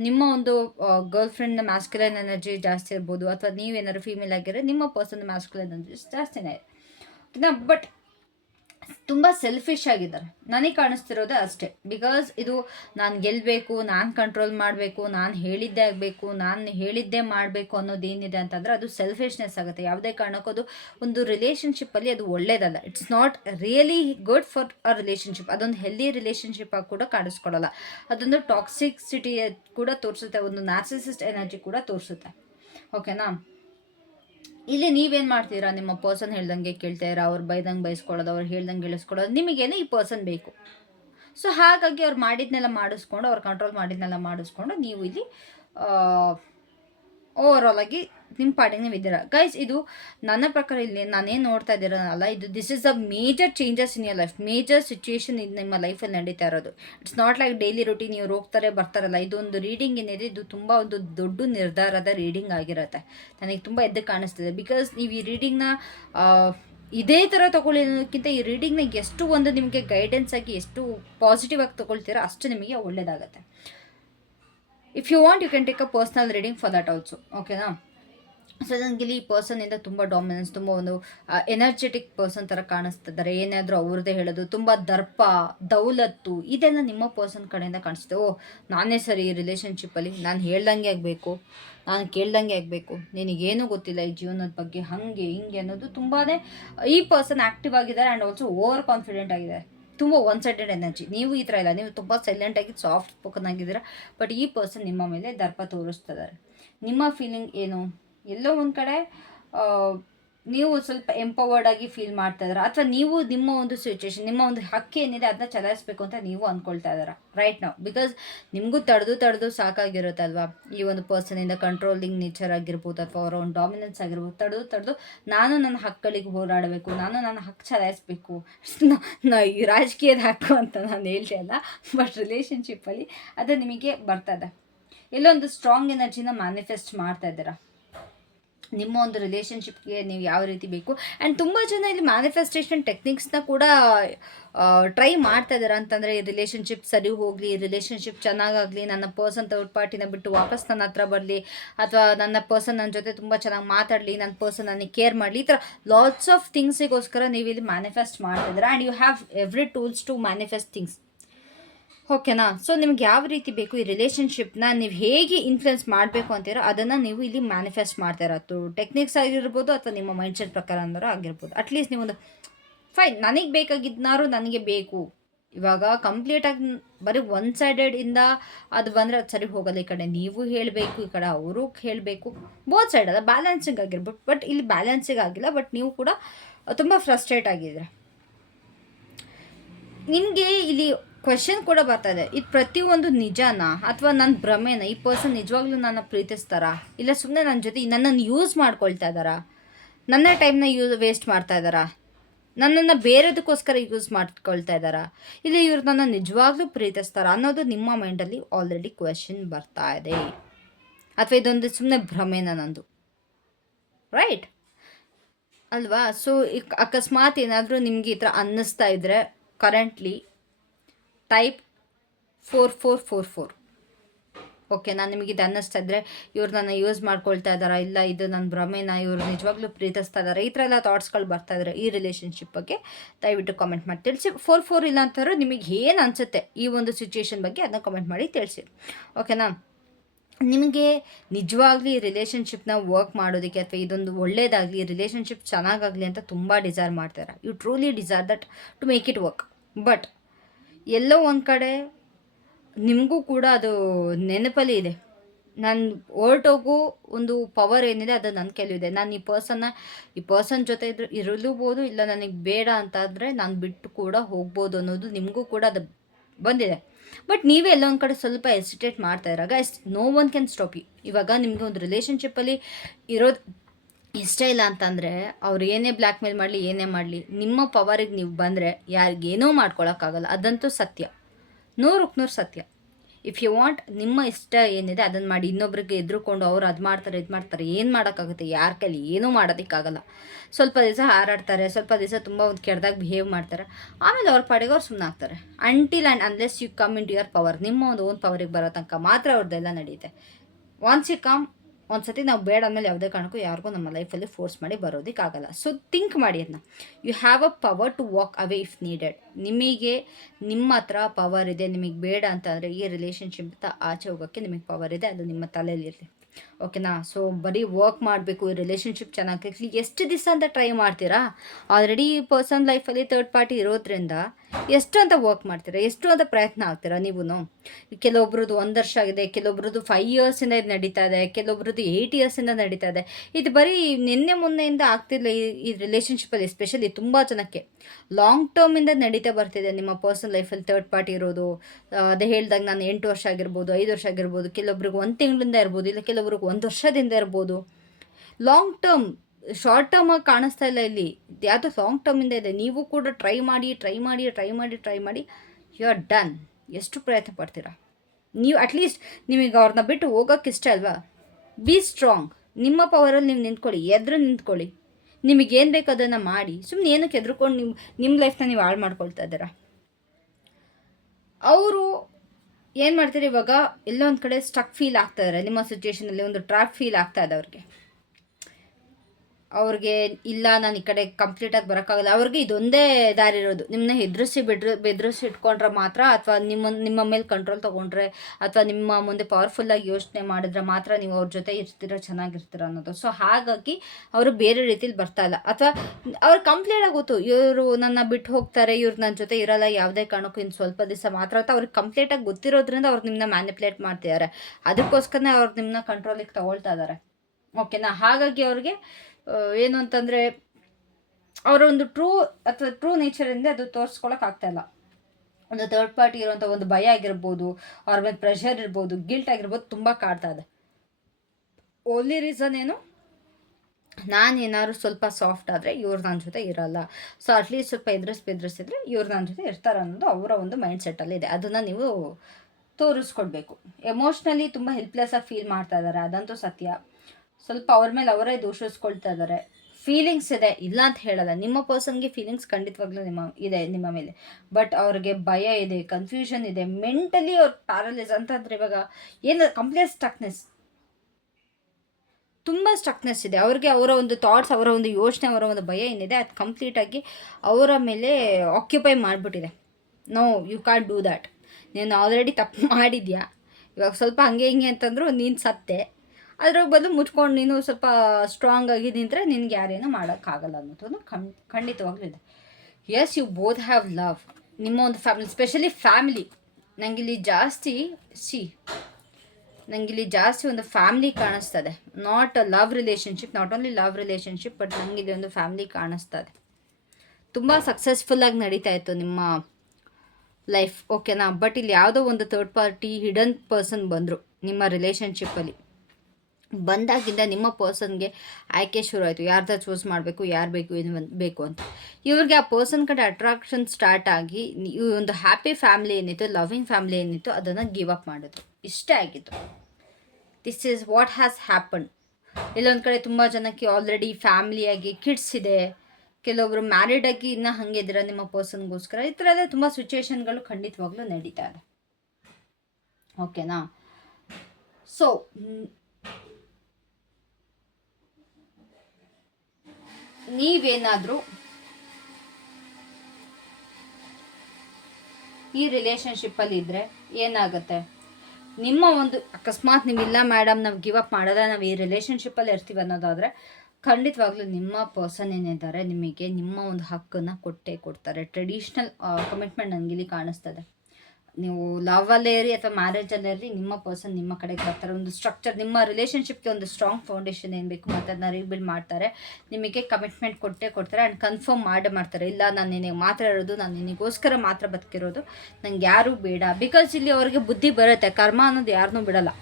ನಿಮ್ಮ ಒಂದು ಗರ್ಲ್ ಫ್ರೆಂಡ್ನ ಮ್ಯಾಸ್ಕ್ಯುಲೈನ್ ಎನರ್ಜಿ ಜಾಸ್ತಿ ಇರ್ಬೋದು, ಅಥವಾ ನೀವೇನಾದ್ರು ಫೀಮೇಲ್ ಆಗಿರೋ ನಿಮ್ಮ ಪರ್ಸನ್ ಮ್ಯಾಸ್ಕ್ಯುಲೈನ್ ಎನರ್ಜಿ ಜಾಸ್ತಿನೇ ಇದೆ. ಬಟ್ ತುಂಬ ಸೆಲ್ಫಿಶ್ ಆಗಿದ್ದಾರೆ, ನನಗೆ ಕಾಣಿಸ್ತಿರೋದೇ ಅಷ್ಟೇ. ಬಿಕಾಸ್ ಇದು ನಾನು ಗೆಲ್ಲಬೇಕು, ನಾನು ಕಂಟ್ರೋಲ್ ಮಾಡಬೇಕು, ನಾನು ಹೇಳಿದ್ದೇ ಆಗಬೇಕು, ನಾನು ಹೇಳಿದ್ದೇ ಮಾಡಬೇಕು ಅನ್ನೋದೇನಿದೆ ಅಂತಂದರೆ ಅದು ಸೆಲ್ಫಿಶ್ನೆಸ್ ಆಗುತ್ತೆ. ಯಾವುದೇ ಕಾರಣಕ್ಕೂ ಅದು ಒಂದು ರಿಲೇಷನ್ಶಿಪ್ಪಲ್ಲಿ ಅದು ಒಳ್ಳೇದಲ್ಲ. It's not really good for a relationship. ಅದೊಂದು ಹೆಲ್ದಿ ರಿಲೇಷನ್ಶಿಪ್ ಆಗಿ ಕೂಡ ಕಾಣಿಸ್ಕೊಡಲ್ಲ. ಅದೊಂದು ಟಾಕ್ಸಿಸಿಟಿ ಕೂಡ ತೋರಿಸುತ್ತೆ, ಒಂದು ನಾರ್ಸಿಸಿಸ್ಟ್ ಎನರ್ಜಿ ಕೂಡ ತೋರಿಸುತ್ತೆ. ಓಕೆನಾ, ಇಲ್ಲಿ ನೀವೇನು ಮಾಡ್ತೀರಾ, ನಿಮ್ಮ ಪರ್ಸನ್ ಹೇಳ್ದಂಗೆ ಕೇಳ್ತಾಯಿರಾ, ಅವ್ರು ಬೈದಂಗೆ ಬೈಸ್ಕೊಳ್ಳೋದು, ಅವ್ರು ಹೇಳ್ದಂಗೆ ಗೆಳಿಸ್ಕೊಳ್ಳೋದು, ನಿಮಗೇನೆ ಈ ಪರ್ಸನ್ ಬೇಕು. ಸೊ ಹಾಗಾಗಿ ಅವ್ರು ಮಾಡಿದ್ನೆಲ್ಲ ಮಾಡಿಸ್ಕೊಂಡು, ಅವ್ರು ಕಂಟ್ರೋಲ್ ಮಾಡಿದ್ನೆಲ್ಲ ಮಾಡಿಸ್ಕೊಂಡು ನೀವು ಇಲ್ಲಿ ಓವರಾಲ್ ಆಗಿ ನಿಮ್ಮ ಪಾಡಿಗೆ ನೀವು ಇದ್ದೀರಾ. ಗೈಸ್, ಇದು ನನ್ನ ಪ್ರಕಾರ ಇಲ್ಲಿ ನಾನೇನು ನೋಡ್ತಾ ಇದ್ದೀರಲ್ಲ, ಇದು this is a major changes in your life, major situation ಇದು ನಿಮ್ಮ ಲೈಫಲ್ಲಿ ನಡೀತಾ ಇರೋದು. It's not like daily routine ಇವ್ರು ಹೋಗ್ತಾರೆ ಬರ್ತಾರಲ್ಲ. ಇದೊಂದು ರೀಡಿಂಗ್ ಏನಿದೆ ಇದು ತುಂಬ ಒಂದು ದೊಡ್ಡ ನಿರ್ಧಾರದ ರೀಡಿಂಗ್ ಆಗಿರುತ್ತೆ. ನನಗೆ ತುಂಬ ಎದ್ದು ಕಾಣಿಸ್ತಿದೆ. ಬಿಕಾಸ್ ನೀವು ಈ ರೀಡಿಂಗ್ನ ಇದೇ ಥರ ತೊಗೊಳ್ಳೋದಕ್ಕಿಂತ ಈ ರೀಡಿಂಗ್ನ ಎಷ್ಟು ಒಂದು ನಿಮಗೆ ಗೈಡೆನ್ಸ್ ಆಗಿ ಎಷ್ಟು ಪಾಸಿಟಿವ್ ಆಗಿ ತೊಗೊಳ್ತೀರಾ ಅಷ್ಟು ನಿಮಗೆ ಒಳ್ಳೆಯದಾಗತ್ತೆ. If you want you can take a personal reading for that also. ಓಕೆನಾ, ಸೊ ನನಗೆ ಇಲ್ಲಿ ಈ ಪರ್ಸನ್ನಿಂದ ತುಂಬ ಡಾಮಿನೆನ್ಸ್, ತುಂಬ ಒಂದು ಎನರ್ಜೆಟಿಕ್ ಪರ್ಸನ್ ಥರ ಕಾಣಿಸ್ತಿದ್ದಾರೆ. ಏನಾದರೂ ಅವ್ರದ್ದೇ ಹೇಳೋದು, ತುಂಬ ದರ್ಪ, ದೌಲತ್ತು, ಇದೆಲ್ಲ ನಿಮ್ಮ ಪರ್ಸನ್ ಕಡೆಯಿಂದ ಕಾಣಿಸುತ್ತೆ. ಓ, ನಾನೇ ಸರಿ ಈ ರಿಲೇಷನ್ಶಿಪ್ಪಲ್ಲಿ, ನಾನು ಹೇಳ್ದಂಗೆ ಆಗಬೇಕು, ನಾನು ಕೇಳ್ದಂಗೆ ಆಗಬೇಕು, ನಿನಗೇನೂ ಗೊತ್ತಿಲ್ಲ ಈ ಜೀವನದ ಬಗ್ಗೆ, ಹಾಗೆ ಹಿಂಗೆ ಅನ್ನೋದು ತುಂಬಾ ಈ ಪರ್ಸನ್ ಆ್ಯಕ್ಟಿವ್ ಆಗಿದ್ದಾರೆ. ಆ್ಯಂಡ್ ಆಲ್ಸೋ ಓವರ್ ಕಾನ್ಫಿಡೆಂಟ್ ಆಗಿದ್ದಾರೆ. ತುಂಬ ಒನ್ ಸೈಡೆಡ್ ಎನರ್ಜಿ. ನೀವು ಈ ಥರ ಇಲ್ಲ, ನೀವು ತುಂಬ ಸೈಲೆಂಟಾಗಿ ಸಾಫ್ಟ್ ಸ್ಪೋಕನ್ ಆಗಿದ್ದೀರಾ. ಬಟ್ ಈ ಪರ್ಸನ್ ನಿಮ್ಮ ಮೇಲೆ ದರ್ಪ ತೋರಿಸ್ತಿದ್ದಾರೆ. ನಿಮ್ಮ ಫೀಲಿಂಗ್ ಏನು, ಎಲ್ಲೋ ಒಂದು ಕಡೆ ನೀವು ಸ್ವಲ್ಪ ಎಂಪವರ್ಡ್ ಆಗಿ ಫೀಲ್ ಮಾಡ್ತಾ ಇದ್ದೀರಾ, ಅಥವಾ ನೀವು ನಿಮ್ಮ ಒಂದು ಸಿಚುವೇಶನ್, ನಿಮ್ಮ ಒಂದು ಹಕ್ಕು ಏನಿದೆ ಅದನ್ನ ಚಲಾಯಿಸಬೇಕು ಅಂತ ನೀವು ಅಂದ್ಕೊಳ್ತಾ ಇದ್ದೀರಾ ರೈಟ್ ನಾವು. ಬಿಕಾಸ್ ನಿಮಗೂ ತಡೆದು ಸಾಕಾಗಿರುತ್ತಲ್ವಾ ಈ ಒಂದು ಪರ್ಸನಿಂದ. ಕಂಟ್ರೋಲಿಂಗ್ ನೇಚರ್ ಆಗಿರ್ಬೋದು, ಅಥವಾ ಅವರ ಒಂದು ಡಾಮಿನೆನ್ಸ್ ಆಗಿರ್ಬೋದು. ತಡೆದು ನಾನು ನನ್ನ ಹಕ್ಕುಗಳಿಗೆ ಹೋರಾಡಬೇಕು, ನಾನು ನನ್ನ ಹಕ್ಕು ಚಲಾಯಿಸಬೇಕು. ಈ ರಾಜಕೀಯದ ಹಕ್ಕು ಅಂತ ನಾನು ಹೇಳ್ತಾ ಇಲ್ಲ, ಬಟ್ ರಿಲೇಷನ್ಶಿಪ್ಪಲ್ಲಿ ಅದು ನಿಮಗೆ ಬರ್ತದೆ. ಎಲ್ಲೋ ಒಂದು ಸ್ಟ್ರಾಂಗ್ ಎನರ್ಜಿನ ಮ್ಯಾನಿಫೆಸ್ಟ್ ಮಾಡ್ತಾ ಇದ್ದೀರಾ ನಿಮ್ಮ ಒಂದು ರಿಲೇಷನ್ಶಿಪ್ಗೆ ನೀವು ಯಾವ ರೀತಿ ಬೇಕು. ಆ್ಯಂಡ್ ತುಂಬ ಜನ ಇಲ್ಲಿ ಮ್ಯಾನಿಫೆಸ್ಟೇಷನ್ ಟೆಕ್ನಿಕ್ಸ್ನ ಕೂಡ ಟ್ರೈ ಮಾಡ್ತಾ ಇದ್ದಾರೆ. ಅಂತಂದರೆ ಈ ರಿಲೇಷನ್ಶಿಪ್ ಸರಿ ಹೋಗಲಿ, ರಿಲೇಷನ್ಶಿಪ್ ಚೆನ್ನಾಗಾಗಲಿ, ನನ್ನ ಪರ್ಸನ್ ಥರ್ಡ್ ಪಾರ್ಟಿನ ಬಿಟ್ಟು ವಾಪಸ್ ನನ್ನ ಹತ್ರ ಬರಲಿ, ಅಥವಾ ನನ್ನ ಪರ್ಸನ್ ನನ್ನ ಜೊತೆ ತುಂಬ ಚೆನ್ನಾಗಿ ಮಾತಾಡಲಿ, ನನ್ನ ಪರ್ಸನ್ ನನಗೆ ಕೇರ್ ಮಾಡಲಿ, ಈ ಥರ ಲಾಟ್ಸ್ ಆಫ್ ಥಿಂಗ್ಸಿಗೋಸ್ಕರ ನೀವು ಇಲ್ಲಿ ಮ್ಯಾನಿಫೆಸ್ಟ್ ಮಾಡ್ತಾ ಇದ್ದೀರಾ. And you have every tools to manifest things. ಓಕೆನಾ, ಸೊ ನಿಮ್ಗೆ ಯಾವ ರೀತಿ ಬೇಕು ಈ ರಿಲೇಷನ್ಶಿಪ್ನ ನೀವು ಹೇಗೆ ಇನ್ಫ್ಲುಯೆನ್ಸ್ ಮಾಡಬೇಕು ಅಂತೀರೋ ಅದನ್ನು ನೀವು ಇಲ್ಲಿ ಮ್ಯಾನಿಫೆಸ್ಟ್ ಮಾಡ್ತಾ ಇರೋದು. ಟೆಕ್ನಿಕ್ಸ್ ಆಗಿರ್ಬೋದು, ಅಥವಾ ನಿಮ್ಮ ಮೈಂಡ್ಸೆಟ್ ಪ್ರಕಾರ ಅಂದ್ರೆ ಆಗಿರ್ಬೋದು. ಅಟ್ಲೀಸ್ಟ್ ನೀವೊಂದು ಫೈನ್, ನನಗೆ ಬೇಕಾಗಿದ್ದಾರು ನನಗೆ ಬೇಕು. ಇವಾಗ ಕಂಪ್ಲೀಟಾಗಿ ಬರೀ ಒನ್ ಸೈಡೆಡಿಂದ ಅದು ಬಂದರೆ ಅದು ಸರಿ ಹೋಗೋಲ್ಲ. ಈ ಕಡೆ ನೀವು ಹೇಳಬೇಕು, ಈ ಕಡೆ ಅವರು ಹೇಳಬೇಕು, ಬೋತ್ ಸೈಡ್ ಅಲ್ಲ, ಬ್ಯಾಲೆನ್ಸಿಂಗ್ ಆಗಿರ್ಬೋದು. ಬಟ್ ಇಲ್ಲಿ ಬ್ಯಾಲೆನ್ಸಿಂಗ್ ಆಗಿಲ್ಲ, ಬಟ್ ನೀವು ಕೂಡ ತುಂಬ ಫ್ರಸ್ಟ್ರೇಟ್ ಆಗಿದ್ರೆ. ನಿಮಗೆ ಇಲ್ಲಿ ಕ್ವೆಶನ್ ಕೂಡ ಬರ್ತಾ ಇದೆ, ಇದು ಪ್ರತಿಯೊಂದು ನಿಜನಾ ಅಥವಾ ನನ್ನ ಭ್ರಮೆನ? ಈ ಪರ್ಸನ್ ನಿಜವಾಗ್ಲೂ ನನ್ನ ಪ್ರೀತಿಸ್ತಾರಾ, ಇಲ್ಲ ಸುಮ್ಮನೆ ನನ್ನ ಜೊತೆ ನನ್ನನ್ನು ಯೂಸ್ ಮಾಡ್ಕೊಳ್ತಾ ಇದ್ದಾರಾ, ನನ್ನ ಟೈಮ್ನ ವೇಸ್ಟ್ ಮಾಡ್ತಾ ಇದ್ದಾರಾ, ನನ್ನನ್ನು ಬೇರೆದಕ್ಕೋಸ್ಕರ ಯೂಸ್ ಮಾಡ್ಕೊಳ್ತಾ ಇದ್ದಾರಾ, ಇಲ್ಲ ಇವ್ರು ನನ್ನ ನಿಜವಾಗ್ಲೂ ಪ್ರೀತಿಸ್ತಾರಾ ಅನ್ನೋದು ನಿಮ್ಮ ಮೈಂಡಲ್ಲಿ ಆಲ್ರೆಡಿ ಕ್ವೆಶನ್ ಬರ್ತಾ ಇದೆ. ಅಥವಾ ಇದೊಂದು ಸುಮ್ಮನೆ ಭ್ರಮೆನ ನಂದು, ರೈಟ್ ಅಲ್ವಾ? ಸೊ ಅಕಸ್ಮಾತ್ ಏನಾದರೂ ನಿಮಗೆ ಈ ಥರ ಅನ್ನಿಸ್ತಾ ಇದ್ದರೆ ಕರೆಂಟ್ಲಿ ಟೈಪ್ 4444. ಓಕೆ, ನಾನು ನಿಮಗೆ ಇದು ಅನ್ನಿಸ್ತಾ ಇದ್ದರೆ ಇವ್ರು ನನ್ನ ಯೂಸ್ ಮಾಡ್ಕೊಳ್ತಾ ಇದ್ದಾರಾ, ಇಲ್ಲ ಇದು ನನ್ನ ಭ್ರಮೆನ, ಇವರು ನಿಜವಾಗ್ಲೂ ಪ್ರೀತಿಸ್ತಾ ಇದ್ದಾರೆ, ಈ ಥರ ಎಲ್ಲ ಥಾಟ್ಸ್ಗಳು ಬರ್ತಾ ಇದ್ದಾರೆ ಈ ರಿಲೇಷನ್ಶಿಪ್ ಬಗ್ಗೆ, ದಯವಿಟ್ಟು ಕಾಮೆಂಟ್ ಮಾಡಿ ತಿಳಿಸಿ. 44 ಇಲ್ಲ ಅಂತಾರೋ ನಿಮಗೆ ಏನು ಅನಿಸುತ್ತೆ ಈ ಒಂದು ಸಿಚುಯೇಷನ್ ಬಗ್ಗೆ ಅದನ್ನ ಕಾಮೆಂಟ್ ಮಾಡಿ ತಿಳಿಸಿ. ಓಕೆನಾ, ನಿಮಗೆ ನಿಜವಾಗ್ಲಿ ಈ ರಿಲೇಷನ್ಶಿಪ್ನ ವರ್ಕ್ ಮಾಡೋದಕ್ಕೆ, ಅಥವಾ ಇದೊಂದು ಒಳ್ಳೇದಾಗಲಿ, ರಿಲೇಷನ್ಶಿಪ್ ಚೆನ್ನಾಗಾಗಲಿ ಅಂತ ತುಂಬ ಡಿಸೈರ್ ಮಾಡ್ತಾರೆ. You truly desire that to make it work. But ಎಲ್ಲೋ ಒಂದು ಕಡೆ ನಿಮಗೂ ಕೂಡ ಅದು ನೆನಪಲ್ಲಿ ಇದೆ, ನಾನು ಹೊರಟೋಗೋ ಒಂದು ಪವರ್ ಏನಿದೆ ಅದು ನನ್ನ ಕೈಲಿದೆ. ನಾನು ಈ ಪರ್ಸನ್ ಜೊತೆ ಇರಲೂಬೋದು, ಇಲ್ಲ ನನಗೆ ಬೇಡ ಅಂತಾದರೆ ನಾನು ಬಿಟ್ಟು ಕೂಡ ಹೋಗ್ಬೋದು ಅನ್ನೋದು ನಿಮಗೂ ಕೂಡ ಅದು ಬಂದಿದೆ. ಬಟ್ ನೀವೇ ಎಲ್ಲ ಒಂದು ಕಡೆ ಸ್ವಲ್ಪ ಎಸಿಟೇಟ್ ಮಾಡ್ತಾ ಇರಾಗ no one can stop you. ಇವಾಗ ನಿಮಗೆ ಒಂದು ರಿಲೇಷನ್ಶಿಪ್ಪಲ್ಲಿ ಇಷ್ಟ ಇಲ್ಲ ಅಂತಂದರೆ ಅವ್ರು ಏನೇ ಬ್ಲ್ಯಾಕ್ ಮೇಲ್ ಮಾಡಲಿ ಏನೇ ಮಾಡಲಿ ನಿಮ್ಮ ಪವರಿಗೆ ನೀವು ಬಂದರೆ ಯಾರಿಗೇನೂ ಮಾಡ್ಕೊಳಕ್ಕಾಗಲ್ಲ. ಅದಂತೂ ಸತ್ಯ, 100ಕ್ಕೆ 100 ಸತ್ಯ. ಇಫ್ ಯು ವಾಂಟ್, ನಿಮ್ಮ ಇಷ್ಟ ಏನಿದೆ ಅದನ್ನು ಮಾಡಿ. ಇನ್ನೊಬ್ರಿಗೆ ಎದುರುಕೊಂಡು ಅವ್ರು ಅದು ಮಾಡ್ತಾರೆ ಇದು ಮಾಡ್ತಾರೆ ಏನು ಮಾಡೋಕ್ಕಾಗುತ್ತೆ? ಯಾರ ಕೈಲಿ ಏನೂ ಮಾಡೋದಕ್ಕಾಗಲ್ಲ. ಸ್ವಲ್ಪ ದಿವಸ ಹಾರಾಡ್ತಾರೆ, ಸ್ವಲ್ಪ ದಿವಸ ತುಂಬ ಒಂದು ಕೆಟ್ಟದಾಗಿ ಬಿಹೇವ್ ಮಾಡ್ತಾರೆ, ಆಮೇಲೆ ಅವ್ರ ಪಾಡಿಗೆ ಅವ್ರು ಸುಮ್ಮನೆ ಆಗ್ತಾರೆ. Until and unless you come in to your power, ನಿಮ್ಮ ಒಂದು ಓನ್ ಪವರಿಗೆ ಬರೋ ತನಕ ಮಾತ್ರ ಅವ್ರದ್ದೆಲ್ಲ ನಡೆಯುತ್ತೆ. ಒನ್ಸ್ ಯು ಕಮ್, ಒಂದು ಸತಿ ನಾವು ಬೇಡ ಅಂದಮೇಲೆ ಯಾವುದೇ ಕಾರಣಕ್ಕೂ ಯಾರಿಗೂ ನಮ್ಮ ಲೈಫಲ್ಲಿ ಫೋರ್ಸ್ ಮಾಡಿ ಬರೋದಕ್ಕಾಗಲ್ಲ. ಸೊ ಥಿಂಕ್ ಮಾಡಿ ಅದನ್ನ. You have a power to walk away if needed. ನಿಮಗೆ ನಿಮ್ಮ ಹತ್ರ ಪವರ್ ಇದೆ. ನಿಮಗೆ ಬೇಡ ಅಂತಂದರೆ ಈ ರಿಲೇಷನ್ಶಿಪ್ ಆಚೆ ಹೋಗೋಕ್ಕೆ ನಿಮಗೆ ಪವರ್ ಇದೆ, ಅದು ನಿಮ್ಮ ತಲೆಯಲ್ಲಿರಲಿ. ಓಕೆನಾ? ಸೊ ಬರೀ ವರ್ಕ್ ಮಾಡಬೇಕು, ಈ ರಿಲೇಷನ್ಶಿಪ್ ಚೆನ್ನಾಗಿ ಎಷ್ಟು ದಿವಸ ಅಂತ ಟ್ರೈ ಮಾಡ್ತೀರಾ? ಆಲ್ರೆಡಿ ಈ ಪರ್ಸನ್ ಲೈಫಲ್ಲಿ ಥರ್ಡ್ ಪಾರ್ಟಿ ಇರೋದ್ರಿಂದ ಎಷ್ಟು ಅಂತ ವರ್ಕ್ ಮಾಡ್ತೀರಾ, ಎಷ್ಟು ಅಂತ ಪ್ರಯತ್ನ ಆಗ್ತೀರಾ ನೀವು? ಕೆಲವೊಬ್ರದ್ದು 1 ವರ್ಷ ಆಗಿದೆ, ಕೆಲವೊಬ್ರದ್ದು 5 ಇಯರ್ಸಿಂದ ಇದು ನಡೀತಾ ಇದೆ, ಕೆಲವೊಬ್ರದ್ದು 8 ಇಯರ್ಸಿಂದ ನಡೀತಾ ಇದೆ. ಇದು ಬರೀ ನಿನ್ನೆ ಮೊನ್ನೆಯಿಂದ ಆಗ್ತಿಲ್ಲ. ಈ ರಿಲೇಷನ್ಶಿಪ್ಪಲ್ಲಿ ಎಸ್ಪೆಷಲಿ ತುಂಬ ಜನಕ್ಕೆ ಲಾಂಗ್ ಟರ್ಮಿಂದ ನಡೀತಾ ಬರ್ತಿದೆ. ನಿಮ್ಮ ಪರ್ಸನಲ್ ಲೈಫಲ್ಲಿ ಥರ್ಡ್ ಪಾರ್ಟಿ ಇರೋದು, ಅದೇ ಹೇಳ್ದಾಗ ನಾನು 8 ವರ್ಷ ಆಗಿರ್ಬೋದು, 5 ವರ್ಷ ಆಗಿರ್ಬೋದು, ಕೆಲವೊಬ್ರಿಗೆ 1 ತಿಂಗಳಿಂದ ಇರ್ಬೋದು, ಇಲ್ಲ ಕೆಲವೊಬ್ರಿಗೆ 1 ವರ್ಷದಿಂದ ಇರ್ಬೋದು. ಲಾಂಗ್ ಟರ್ಮ್, ಶಾರ್ಟ್ ಟರ್ಮ್ ಆಗಿ ಕಾಣಿಸ್ತಾ ಇಲ್ಲ ಇಲ್ಲಿ, ಯಾವುದೋ ಲಾಂಗ್ ಟರ್ಮಿಂದ ಇದೆ. ನೀವು ಕೂಡ ಟ್ರೈ ಮಾಡಿ ಯು ಆರ್ ಡನ್. ಎಷ್ಟು ಪ್ರಯತ್ನ ಪಡ್ತೀರಾ ನೀವು? ಅಟ್ಲೀಸ್ಟ್ ನಿಮಗೆ ಅವ್ರನ್ನ ಬಿಟ್ಟು ಹೋಗೋಕ್ಕೆ ಇಷ್ಟ ಅಲ್ವಾ? Be strong. ನಿಮ್ಮ ಪವರಲ್ಲಿ ನೀವು ನಿಂತ್ಕೊಳ್ಳಿ, ಎದುರು ನಿಂತ್ಕೊಳ್ಳಿ. ನಿಮಗೇನು ಬೇಕು ಅದನ್ನು ಮಾಡಿ. ಸುಮ್ಮನೆ ಏನಕ್ಕೆ ಎದ್ರುಕೊಂಡು ನಿಮ್ಮ ಲೈಫ್ನ ನೀವು ಹಾಳು ಮಾಡ್ಕೊಳ್ತಾ ಇದ್ದೀರಾ? ಅವರು ಏನು ಮಾಡ್ತಾರೆ ಇವಾಗ, ಎಲ್ಲೋ ಒಂದು ಕಡೆ ಸ್ಟಕ್ ಫೀಲ್ ಆಗ್ತಾ ಇದ್ದಾರೆ. ನಿಮ್ಮ ಸಿಚುವೇಷನಲ್ಲಿ ಒಂದು ಟ್ರ್ಯಾಪ್ ಫೀಲ್ ಆಗ್ತಾ ಇದೆ ಅವ್ರಿಗೆ. ಇಲ್ಲ, ನಾನು ಈ ಕಡೆ ಕಂಪ್ಲೀಟಾಗಿ ಬರೋಕ್ಕಾಗಲ್ಲ. ಅವ್ರಿಗೆ ಇದೊಂದೇ ದಾರಿ ಇರೋದು, ನಿಮ್ಮನ್ನ ಬೆದರಿಸಿ ಇಟ್ಕೊಂಡ್ರೆ ಮಾತ್ರ, ಅಥವಾ ನಿಮ್ಮ ಮೇಲೆ ಕಂಟ್ರೋಲ್ ತೊಗೊಂಡ್ರೆ, ಅಥವಾ ನಿಮ್ಮ ಮುಂದೆ ಪವರ್ಫುಲ್ಲಾಗಿ ಯೋಚನೆ ಮಾಡಿದ್ರೆ ಮಾತ್ರ ನೀವು ಅವ್ರ ಜೊತೆ ಚೆನ್ನಾಗಿರ್ತೀರ ಅನ್ನೋದು. ಸೊ ಹಾಗಾಗಿ ಅವರು ಬೇರೆ ರೀತಿಲಿ ಬರ್ತಾ ಇಲ್ಲ. ಅಥವಾ ಅವ್ರು ಕಂಪ್ಲೀಟಾಗಿ ಗೊತ್ತು, ಇವರು ನನ್ನ ಬಿಟ್ಟು ಹೋಗ್ತಾರೆ, ಇವ್ರು ನನ್ನ ಜೊತೆ ಇರಲ್ಲ ಯಾವುದೇ ಕಾರಣಕ್ಕೂ, ಇನ್ನು ಸ್ವಲ್ಪ ದಿವಸ ಮಾತ್ರ ಅಂತ ಅವ್ರಿಗೆ ಕಂಪ್ಲೀಟಾಗಿ ಗೊತ್ತಿರೋದ್ರಿಂದ ಅವ್ರು ನಿಮ್ಮನ್ನ ಮ್ಯಾನಿಪ್ಯುಲೇಟ್ ಮಾಡ್ತಿದ್ದಾರೆ. ಅದಕ್ಕೋಸ್ಕರನೇ ಅವ್ರು ನಿಮ್ಮನ್ನ ಕಂಟ್ರೋಲಿಗೆ ತಗೊಳ್ತಾ ಇದ್ದಾರೆ. ಓಕೆನಾ? ಹಾಗಾಗಿ ಅವ್ರಿಗೆ ಏನು ಅಂತಂದರೆ, ಅವರ ಒಂದು ಟ್ರೂ ನೇಚರಿಂದ ಅದು ತೋರಿಸ್ಕೊಳಕ್ಕೆ ಇಲ್ಲ. ಒಂದು ಥರ್ಡ್ ಪಾರ್ಟಿ ಇರುವಂಥ ಒಂದು ಭಯ ಆಗಿರ್ಬೋದು, ಅವ್ರ ಮೇಲೆ ಪ್ರೆಷರ್ ಇರ್ಬೋದು, ಗಿಲ್ಟ್ ಆಗಿರ್ಬೋದು, ತುಂಬ ಕಾಡ್ತಾ ಇದೆ. ಓನ್ಲಿ ರೀಸನ್ ಏನು, ನಾನೇನಾದ್ರು ಸ್ವಲ್ಪ ಸಾಫ್ಟ್ ಆದರೆ ಇವ್ರು ನನ್ನ ಜೊತೆ ಇರಲ್ಲ. ಸೊ ಅಟ್ಲೀಸ್ಟ್ ಸ್ವಲ್ಪ ಬೆದರಿಸಿದ್ರೆ ಇವ್ರು ನನ್ನ ಜೊತೆ ಇರ್ತಾರೆ ಅನ್ನೋದು ಅವರ ಒಂದು ಮೈಂಡ್ ಸೆಟ್ಟಲ್ಲಿದೆ. ಅದನ್ನು ನೀವು ತೋರಿಸ್ಕೊಡ್ಬೇಕು. ಎಮೋಷ್ನಲಿ ತುಂಬ ಹೆಲ್ಪ್ಲೆಸ್ಸಾಗಿ ಫೀಲ್ ಮಾಡ್ತಾ ಇದ್ದಾರೆ, ಅದಂತೂ ಸತ್ಯ. ಸ್ವಲ್ಪ ಅವ್ರ ಮೇಲೆ ಅವರೇ ದೂಷಿಸ್ಕೊಳ್ತಾ ಇದ್ದಾರೆ. ಫೀಲಿಂಗ್ಸ್ ಇದೆ, ಇಲ್ಲ ಅಂತ ಹೇಳಲ್ಲ. ನಿಮ್ಮ ಪರ್ಸನ್ಗೆ ಫೀಲಿಂಗ್ಸ್ ಖಂಡಿತವಾಗ್ಲೂ ನಿಮ್ಮ ಮೇಲೆ. ಬಟ್ ಅವ್ರಿಗೆ ಭಯ ಇದೆ, ಕನ್ಫ್ಯೂಷನ್ ಇದೆ, ಮೆಂಟಲಿ ಅವ್ರ ಪ್ಯಾರಲೈಸ್ ಅಂತಂದ್ರೆ ಇವಾಗ ಏನು ಕಂಪ್ಲೀಟ್ ಸ್ಟಕ್ನೆಸ್, ತುಂಬ ಸ್ಟಕ್ನೆಸ್ ಇದೆ ಅವ್ರಿಗೆ. ಅವರ ಒಂದು ಥಾಟ್ಸ್, ಅವರ ಒಂದು ಯೋಚನೆ, ಅವರ ಒಂದು ಭಯ ಏನಿದೆ ಅದು ಕಂಪ್ಲೀಟಾಗಿ ಅವರ ಮೇಲೆ ಆಕ್ಯುಪೈ ಮಾಡಿಬಿಟ್ಟಿದೆ. No, you can do that. ನೀನು ಆಲ್ರೆಡಿ ತಪ್ಪು ಮಾಡಿದ್ಯಾ, ಇವಾಗ ಸ್ವಲ್ಪ ಹಂಗೆ ಹಿಂಗೆ ಅಂತಂದ್ರು ನೀನು ಸತ್ತೆ. ಅದ್ರ ಬದಲು ಮುಚ್ಕೊಂಡು ನೀನು ಸ್ವಲ್ಪ ಸ್ಟ್ರಾಂಗ್ ಆಗಿ ನಿಂತರೆ ನಿನ್ಗೆ ಯಾರೇನೂ ಮಾಡೋಕ್ಕಾಗಲ್ಲ ಅನ್ನೋದು ಖಂಡಿತವಾಗ್ಲೂ ಇದೆ. Yes, you both have love. ನಿಮ್ಮ ಒಂದು ಫ್ಯಾಮಿಲಿ, ಸ್ಪೆಷಲಿ ಫ್ಯಾಮಿಲಿ, ನನಗಿಲ್ಲಿ ಜಾಸ್ತಿ ಒಂದು ಫ್ಯಾಮಿಲಿ ಕಾಣಿಸ್ತದೆ. Not a love relationship, not only love relationship, but ನನಗಿಲ್ಲಿ ಒಂದು ಫ್ಯಾಮಿಲಿ ಕಾಣಿಸ್ತದೆ. ತುಂಬ ಸಕ್ಸಸ್ಫುಲ್ಲಾಗಿ ನಡೀತಾ ಇತ್ತು ನಿಮ್ಮ ಲೈಫ್, ಓಕೆನಾ? ಬಟ್ ಇಲ್ಲಿ ಯಾವುದೋ ಒಂದು ಥರ್ಡ್ ಪಾರ್ಟಿ ಹಿಡನ್ ಪರ್ಸನ್ ಬಂದರು ನಿಮ್ಮ ರಿಲೇಷನ್ಶಿಪ್ಪಲ್ಲಿ. ಬಂದಾಗಿಂದ ನಿಮ್ಮ ಪರ್ಸನ್ಗೆ ಆಯ್ಕೆ ಶುರು ಆಯಿತು, ಯಾರ್ದ ಚೂಸ್ ಮಾಡಬೇಕು, ಯಾರು ಬೇಕು ಅಂತ. ಇವ್ರಿಗೆ ಆ ಪರ್ಸನ್ ಕಡೆ ಅಟ್ರಾಕ್ಷನ್ ಸ್ಟಾರ್ಟ್ ಆಗಿ ಈ ಒಂದು ಹ್ಯಾಪಿ ಫ್ಯಾಮಿಲಿ ಏನಿತ್ತು, ಲವಿಂಗ್ ಫ್ಯಾಮಿಲಿ ಏನಿತ್ತು, ಅದನ್ನು ಗಿವ್ ಅಪ್ ಮಾಡಿದ್ರು. ಇಷ್ಟೇ ಆಗಿತ್ತು. This is what has happen. ಇಲ್ಲೊಂದು ಕಡೆ ತುಂಬ ಜನಕ್ಕೆ ಆಲ್ರೆಡಿ ಫ್ಯಾಮಿಲಿಯಾಗಿ ಕಿಡ್ಸ್ ಇದೆ, ಕೆಲವೊಬ್ರು ಮ್ಯಾರಿಡ್ ಆಗಿ ಇನ್ನೂ ಹಾಗೆ ಇದ್ದೀರ ನಿಮ್ಮ ಪರ್ಸನ್ಗೋಸ್ಕರ. ಈ ಥರ ಎಲ್ಲ ತುಂಬ ಸಿಚುವೇಶನ್ಗಳು ಖಂಡಿತವಾಗ್ಲೂ ನಡೀತಾ ಇದೆ, ಓಕೆನಾ? ಸೊ ನೀವೇನಾದರೂ ಈ ರಿಲೇಷನ್ಶಿಪ್ಪಲ್ಲಿ ಇದ್ದರೆ ಏನಾಗುತ್ತೆ, ನಿಮ್ಮ ಒಂದು ಅಕಸ್ಮಾತ್ ನೀವಿಲ್ಲ ಮೇಡಮ್ ನಾವು ಗಿವ್ ಅಪ್ ಮಾಡೋದ, ನಾವು ಈ ರಿಲೇಷನ್ಶಿಪ್ಪಲ್ಲಿ ಇರ್ತೀವಿ ಅನ್ನೋದಾದರೆ ಖಂಡಿತವಾಗ್ಲೂ ನಿಮ್ಮ ಪರ್ಸನ್ ಏನಿದ್ದಾರೆ ನಿಮಗೆ ನಿಮ್ಮ ಒಂದು ಹಕ್ಕನ್ನು ಕೊಡ್ತಾರೆ. ಟ್ರೆಡಿಷ್ನಲ್ ಕಮಿಟ್ಮೆಂಟ್ ನನಗಿಲ್ಲಿ ಕಾಣಿಸ್ತದೆ. ನೀವು ಲವಲ್ಲೇ ಇರಿ ಅಥವಾ ಮ್ಯಾರೇಜಲ್ಲೇ ಇರಲಿ, ನಿಮ್ಮ ಪರ್ಸನ್ ನಿಮ್ಮ ಕಡೆಗೆ ಬರ್ತಾರೆ. ಒಂದು ಸ್ಟ್ರಕ್ಚರ್, ನಿಮ್ಮ ರಿಲೇಷನ್ಶಿಪ್ಗೆ ಒಂದು ಸ್ಟ್ರಾಂಗ್ ಫೌಂಡೇಶನ್ ಏನು ಬೇಕು ಮತ್ತು ಅದನ್ನ ರೀಬಿಲ್ಡ್ ಮಾಡ್ತಾರೆ. ನಿಮಗೆ ಕಮಿಟ್ಮೆಂಟ್ ಕೊಡ್ತಾರೆ ಆ್ಯಂಡ್ ಕನ್ಫರ್ಮ್ ಮಾಡ್ತಾರೆ. ಇಲ್ಲ, ನಾನು ನಿನಗೆ ಮಾತ್ರ ಇರೋದು, ನಾನು ನಿನಗೋಸ್ಕರ ಮಾತ್ರ ಬದುಕಿರೋದು, ನಂಗೆ ಯಾರೂ ಬೇಡ. ಬಿಕಾಸ್ ಇಲ್ಲಿ ಅವ್ರಿಗೆ ಬುದ್ಧಿ ಬರುತ್ತೆ, ಕರ್ಮ ಅನ್ನೋದು ಯಾರನ್ನೂ ಬಿಡಲ್ಲ.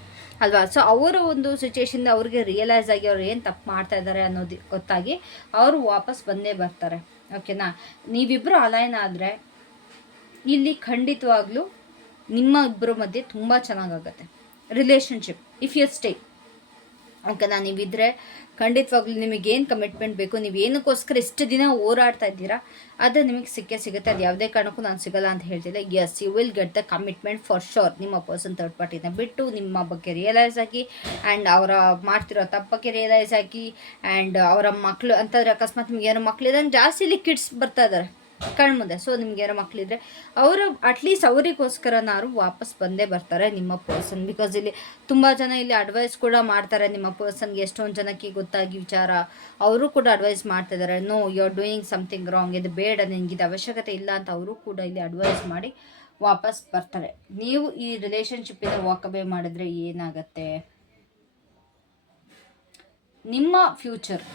ಅಲ್ವಾ? ಸೊ ಅವರ ಒಂದು ಸಿಚುವೇಶನ್ ಅವ್ರಿಗೆ ರಿಯಲೈಸ್ ಆಗಿ ಅವ್ರು ಏನು ತಪ್ಪು ಮಾಡ್ತಾ ಇದ್ದಾರೆ ಅನ್ನೋದು ಗೊತ್ತಾಗಿ ಅವರು ವಾಪಸ್ ಬಂದೇ ಬರ್ತಾರೆ. ಓಕೆನಾ? ನೀವಿಬ್ಬರು ಅಲೈನ್ ಆದರೆ ಇಲ್ಲಿ ಖಂಡಿತವಾಗ್ಲೂ ನಿಮ್ಮ ಇಬ್ಬರ ಮಧ್ಯೆ ತುಂಬ ಚೆನ್ನಾಗಾಗತ್ತೆ ರಿಲೇಷನ್ಶಿಪ್ ಇಫ್ ಯು ಸ್ಟೇ. ಓಕೆನಾ? ನೀವಿದ್ರೆ ಖಂಡಿತವಾಗ್ಲೂ ನಿಮಗೇನು ಕಮಿಟ್ಮೆಂಟ್ ಬೇಕು, ನೀವು ಏನಕ್ಕೋಸ್ಕರ ಇಷ್ಟು ದಿನ ಹೋರಾಡ್ತಾ ಇದ್ದೀರಾ ಅದು ನಿಮಗೆ ಸಿಗುತ್ತೆ. ಅದು ಯಾವುದೇ ಕಾರಣಕ್ಕೂ ನಾನು ಸಿಗಲ್ಲ ಅಂತ ಹೇಳ್ತಿಲ್ಲ. Yes, you will get the commitment for sure. ನಿಮ್ಮ ಪರ್ಸನ್ ಥರ್ಡ್ ಪಾರ್ಟಿನ ಬಿಟ್ಟು ನಿಮ್ಮ ಬಗ್ಗೆ ರಿಯಲೈಸ್ ಆಗಿ ಆ್ಯಂಡ್ ಅವರ ಮಾಡ್ತಿರೋ ತಪ್ಪಕ್ಕೆ ರಿಯಲೈಸ್ ಆಗಿ ಆ್ಯಂಡ್ ಅವರ ಮಕ್ಕಳು ಅಂತಂದರೆ ಅಕಸ್ಮಾತ್ ನಿಮ್ಗೆ ಏನೋ ಮಕ್ಕಳಿದಂಗೆ ಜಾಸ್ತಿ ಇಲ್ಲಿ ಕಿಡ್ಸ್ ಬರ್ತಾ ಇದ್ದಾರೆ ಕಣ್ಮುಂದೆ. ಸೊ ನಿಮ್ಗೆ ಏನೋ ಮಕ್ಕಳಿದ್ರೆ ಅವರು ಅಟ್ಲೀಸ್ಟ್ ಅವರಿಗೋಸ್ಕರನಾರು ವಾಪಸ್ ಬಂದೇ ಬರ್ತಾರೆ ನಿಮ್ಮ ಪರ್ಸನ್. ಬಿಕಾಸ್ ಇಲ್ಲಿ ತುಂಬ ಜನ ಇಲ್ಲಿ ಅಡ್ವೈಸ್ ಕೂಡ ಮಾಡ್ತಾರೆ ನಿಮ್ಮ ಪರ್ಸನ್ಗೆ. ಎಷ್ಟೊಂದು ಜನಕ್ಕೆ ಗೊತ್ತಾಗಿ ವಿಚಾರ ಅವರು ಕೂಡ ಅಡ್ವೈಸ್ ಮಾಡ್ತಿದ್ದಾರೆ. No, you are doing something wrong, ಇದು ಬೇಡ, ನಿನಗಿದು ಅವಶ್ಯಕತೆ ಇಲ್ಲ ಅಂತ ಅವರು ಕೂಡ ಇಲ್ಲಿ ಅಡ್ವೈಸ್ ಮಾಡಿ ವಾಪಸ್ ಬರ್ತಾರೆ. ನೀವು ಈ ರಿಲೇಷನ್ಶಿಪ್ಪಿಂದ ವಾಕಬೇ ಮಾಡಿದ್ರೆ ಏನಾಗತ್ತೆ, ನಿಮ್ಮ ಫ್ಯೂಚರ್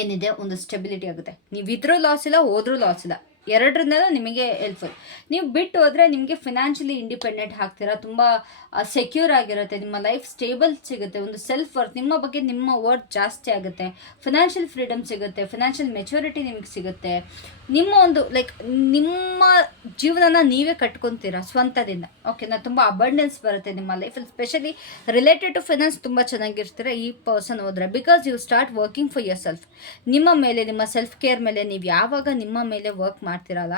ಏನಿದೆ ಒಂದು ಸ್ಟೆಬಿಲಿಟಿ ಆಗುತ್ತೆ. ನೀವಿದ್ರೂ ಲಾಸ್ ಇಲ್ಲ, ಹೋದ್ರೂ ಲಾಸ್ ಇಲ್ಲ, ಎರಡರಿಂದಲೂ ನಿಮಗೆ ಹೆಲ್ಪ್ಫುಲ್. ನೀವು ಬಿಟ್ಟು ಹೋದರೆ ನಿಮಗೆ ಫಿನಾನ್ಷಿಯಲಿ ಇಂಡಿಪೆಂಡೆಂಟ್ ಆಗ್ತೀರಾ, ತುಂಬ ಸೆಕ್ಯೂರ್ ಆಗಿರುತ್ತೆ, ನಿಮ್ಮ ಲೈಫ್ ಸ್ಟೇಬಲ್ ಸಿಗುತ್ತೆ, ಒಂದು ಸೆಲ್ಫ್ ವರ್ತ್, ನಿಮ್ಮ ಬಗ್ಗೆ ನಿಮ್ಮ ವರ್ತ್ ಜಾಸ್ತಿ ಆಗುತ್ತೆ, ಫಿನಾನ್ಷಿಯಲ್ ಫ್ರೀಡಮ್ ಸಿಗುತ್ತೆ, ಫಿನಾನ್ಷಿಯಲ್ ಮೆಚುರಿಟಿ ನಿಮಗೆ ಸಿಗುತ್ತೆ. ನಿಮ್ಮ ಒಂದು ಲೈಕ್ ನಿಮ್ಮ ಜೀವನನ ನೀವೇ ಕಟ್ಕೊತೀರಾ ಸ್ವಂತದಿಂದ. ಓಕೆನಾ? ತುಂಬ ಅಬಂಡೆನ್ಸ್ ಬರುತ್ತೆ ನಿಮ್ಮ ಲೈಫಲ್ಲಿ, ಸ್ಪೆಷಲಿ ರಿಲೇಟೆಡ್ ಟು ಫಿನಾನ್ಸ್ ತುಂಬ ಚೆನ್ನಾಗಿರ್ತೀರ ಈ ಪರ್ಸನ್ ಹೋದರೆ. Because you start working for yourself. ನಿಮ್ಮ ಮೇಲೆ, ನಿಮ್ಮ ಸೆಲ್ಫ್ ಕೇರ್ ಮೇಲೆ ನೀವು ಯಾವಾಗ ನಿಮ್ಮ ಮೇಲೆ ವರ್ಕ್ ಮಾಡ್ತಿರಲ್ಲ,